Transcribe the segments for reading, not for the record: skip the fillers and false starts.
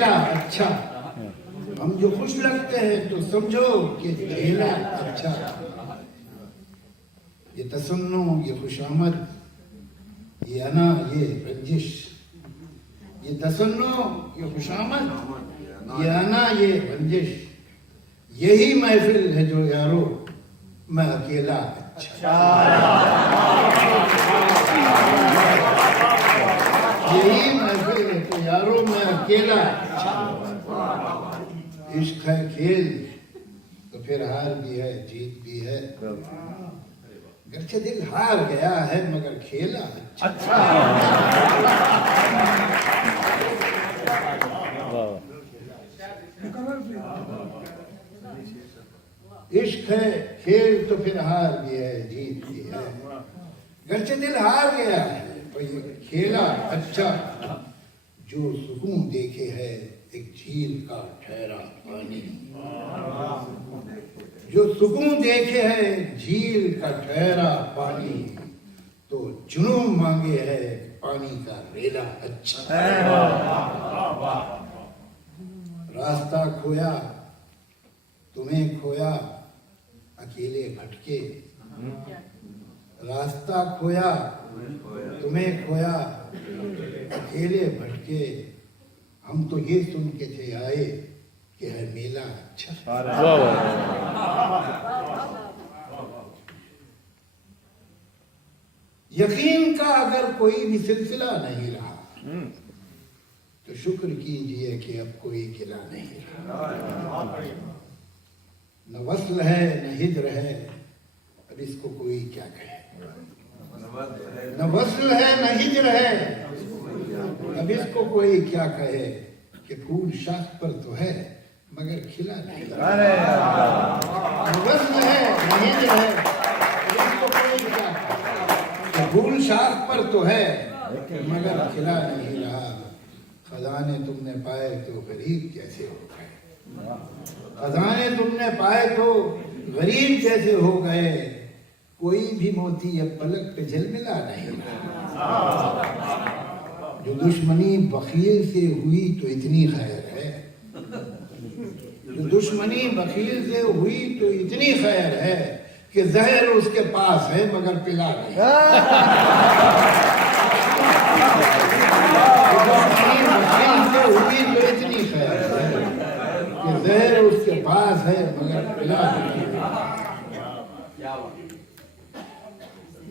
मेला अच्छा, हम जो खुश लगते हैं तो समझो कि खेला अच्छा। ये तसन्नो, ये खुशामद, ये अना, ये रंजिश, ये तसन्नो, ये खुशामद, ये अना, ये रंजिश, यही महफिल है जो यारो मैं अकेला अच्छा। यही महफिल है तो यारो मैं अकेला अच्छा। इश्क है खेल तो फिर हार भी है जीत भी है, गरचे दिल हार गया है मगर खेला अच्छा। इश्क है खेल तो फिर हार भी है जीत भी है, गरचे दिल हार गया है तो ये खेला अच्छा। जो सुकून देखे है एक झील का ठहरा पानी, जो सुकून देखे है झील का ठहरा पानी, तो जुनून मांगे है पानी का रेला अच्छा। रास्ता खोया तुम्हें खोया अकेले भटके, रास्ता खोया तुम्हें खोया अकेले भटके, हम तो ये सुन के थे आए कि है मेला अच्छा। यकीन का अगर कोई भी सिलसिला नहीं रहा तो शुक्र कीजिए कि अब कोई किला नहीं रहा। न वस्ल है न हिज्र है, अब इसको कोई क्या कहे। न वस्ल है न हिज्र है, अब इसको कोई क्या कहे कि फूल शाख पर तो है मगर खिला नहीं। न वस्ल है न हिज्र है, इसको कोई क्या कहे कि फूल शाख पर तो है मगर खिला नहीं रहा। खजाने तुमने पाए तो गरीब कैसे हो गए, खजाने तुमने पाए तो गरीब कैसे हो गए, कोई भी मोती अब पलक पे झिलमिला नहीं। जो दुश्मनी बखील से हुई तो इतनी खैर है, जो दुश्मनी बखील से हुई तो इतनी खैर है कि जहर उसके पास है मगर पिला नहीं। बखील से हुई तो इतनी खैर है कि जहर उसके पास है मगर पिला नहीं।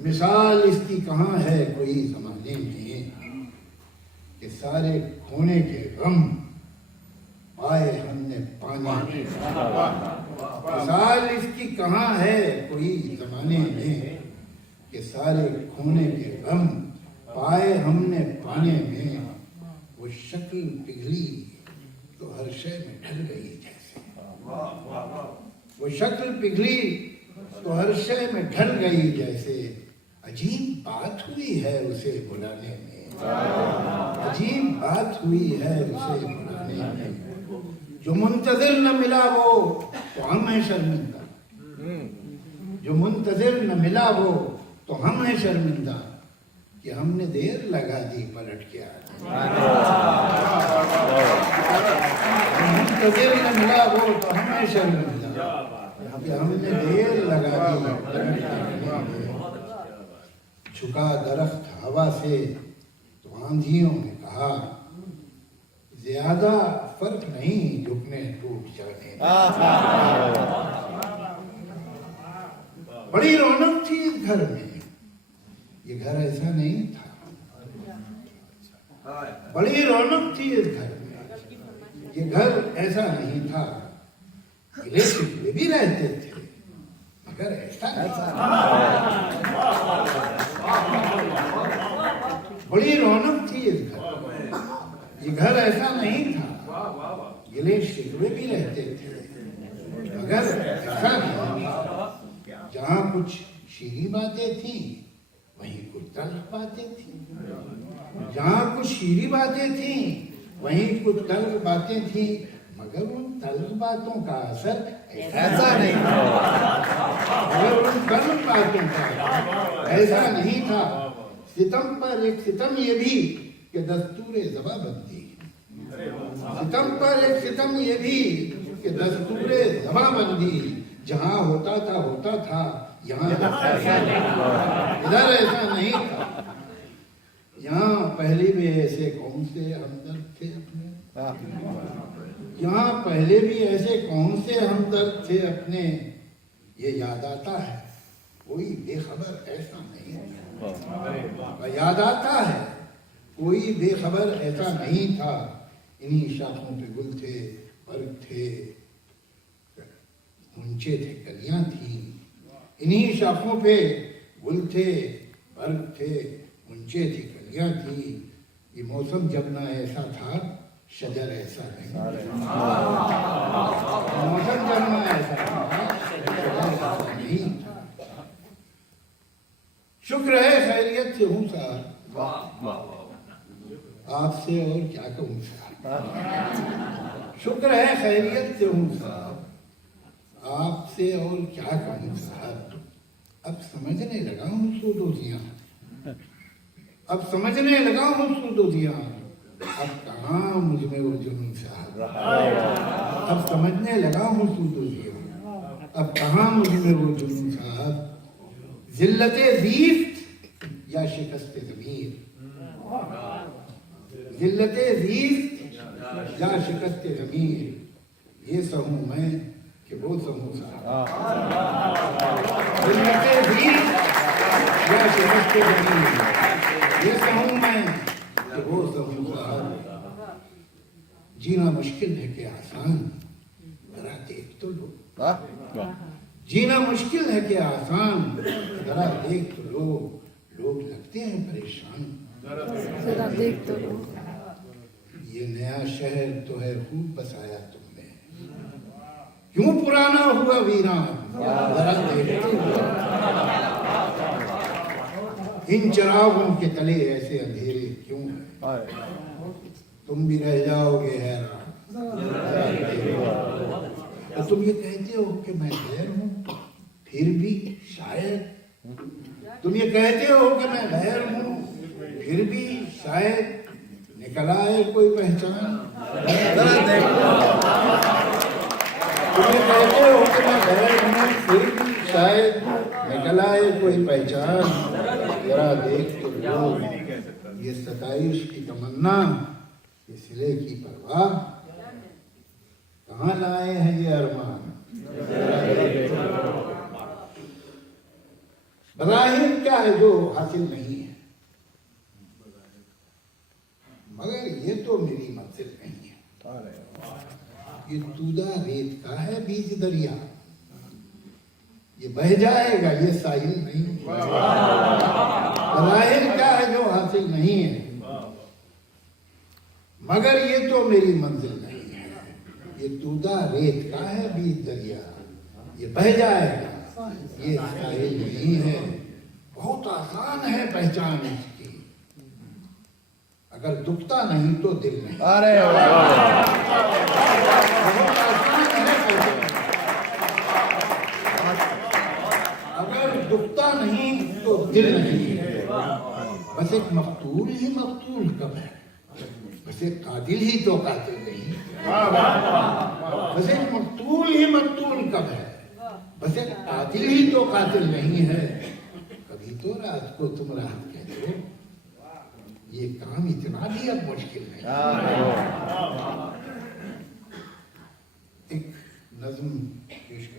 मिसाल इसकी कहाँ है कोई ज़माने में कि सारे खोने के गम पाए हमने पानी। मिसाल इसकी कहाँ है कोई ज़माने में कि सारे खोने के गम पाए हमने पाने में। वो शक्ल पिघली तो हर शय में ढल गई जैसे, वो शक्ल पिघली तो हर शय में ढल गई जैसे। अजीब बात हुई है उसे बुलाने में, अजीब बात हुई है उसे बुलाने में। जो मुंतजिर न मिला वो तो हम हैं शर्मिंदा, जो मुंतजिर न मिला वो तो हम हैं शर्मिंदा कि हमने देर लगा दी पलट के आने। मुंतजिर न मिला वो तो हम हैं शर्मिंदा कि हमने देर लगा दी पलट के आने। झुका दरख्त हवा से तो आंधियों ने कहा ज्यादा फर्क नहीं झुकने टूट जाने। बड़ी रौनक थी इस घर में, ये घर ऐसा नहीं था। बड़ी रौनक थी इस घर में, ये घर ऐसा नहीं था। गिले भी रहते थे मगर ऐसा नहीं था। बड़ी रौनक थी इस घर, ये घर ऐसा नहीं था। गिले शिकवे भी रहते थे मगर ऐसा नहीं था। जहाँ कुछ शीरी बातें थी वहीं कुछ तल्ख बातें थी, जहाँ कुछ शीरी बातें थी वहीं कुछ तल्ख बातें थी मगर उन तल्ख बातों का असर ऐसा नहीं था। मगर उन तल्ख बातों का ऐसा नहीं था। सितम पर एक सितम ये भी कि दस्तूर ज़बाबंदी, सितम पर एक सितम ये भी कि दस्तूरे जमाबंदी जहां होता था, यहाँ इधर ऐसा नहीं था। यहाँ पहले भी ऐसे कौन से हमदर्द थे अपने, यहाँ पहले भी ऐसे कौन से हमदर्द थे अपने, ये याद आता है कोई बेखबर ऐसा नहीं था। याद आता है कोई बेखबर ऐसा नहीं था। इन्हीं शाखों पे गुल थे, बर्ग थे, ऊंचे थे, कलियां थी। इन्हीं शाखों पे गुल थे, बर्ग थे, ऊंचे थी, कलियां थी। ये मौसम जब ना ऐसा था, शजर ऐसा नहीं। मौसम जब ना ऐसा था, शजर ऐसा नहीं। शुक्र है खैरियत से हूँ साहब, आपसे और क्या कहूँ साहब। शुक्र है खैरियत से हूँ साहब, आपसे और क्या कहूँ साहब। अब समझने लगा हूँ सूदोजियाँ, अब समझने लगा हूँ सूदोजियाँ। अब कहाँ मुझ में वो जुनून साहब, अब समझने लगा हूँ सूदोजियाँ। अब कहाँ मुझ में वो जुनून साहब। जिल्लते ज़ीफ़्त या शिकस्ते ज़मीर, जिल्लते ज़ीफ़्त या शिकस्ते ज़मीर, ये सहूँ मैं कि वो सहूँ साहब। जिल्लते ज़ीफ़्त या शिकस्ते ज़मीर, ये सहूँ मैं कि वो सहूँ साहब। जीना मुश्किल है कि आसान, जरा देख तो लो। जीना मुश्किल है कि आसान, जरा देख तो लो। लोग लगते हैं परेशान, जरा देख तो लो। ये नया शहर तो है खूब बसाया तुमने, क्यों पुराना हुआ वीरान, जरा देख तो लो। इन चिरागों के तले ऐसे अंधेरे क्यों हैं, तुम भी रह जाओगे हैरान। तो तुम ये कहते हो कि मैं गैर हूं, फिर भी शायद, तुम ये कहते हो कि मैं गैर हूं, फिर भी शायद निकल आए कोई पहचान। तुम ये कहते हो कि मैं गैर हूं, फिर भी शायद निकल आए कोई पहचान। जरा देख तो लो, ये सताइश की तमन्ना, ये सिले की परवाह, कहाँ लाए हैं ये अरमान। बज़ाहिर क्या है जो हासिल नहीं है, मगर ये तो मेरी मंजिल नहीं है। ये तूदा रेत का है बीच दरिया, ये बह जाएगा, ये साहिल नहीं। बज़ाहिर क्या है जो हासिल नहीं है, मगर ये तो मेरी मंजिल नहीं है। ये तूदा रेत का है बीच दरिया, ये बह जाएगा, ये साहिल नहीं है। बहुत आसान है पहचान इसकी, अगर दुखता नहीं तो दिल नहीं। अरे बहुत आसान है पहचान, अगर दुखता नहीं तो दिल नहीं है। बस एक मकतूल ही मकतूल कब है, बस एक कातिल ही तो कातिल नहीं। बस एक मकतूल ही मकतूल कब है, बस एक कातिल ही तो कातिल नहीं है। कभी तो रात को तुम रात कहते हो, ये काम इतना भी अब मुश्किल नहीं। एक नज्म पेश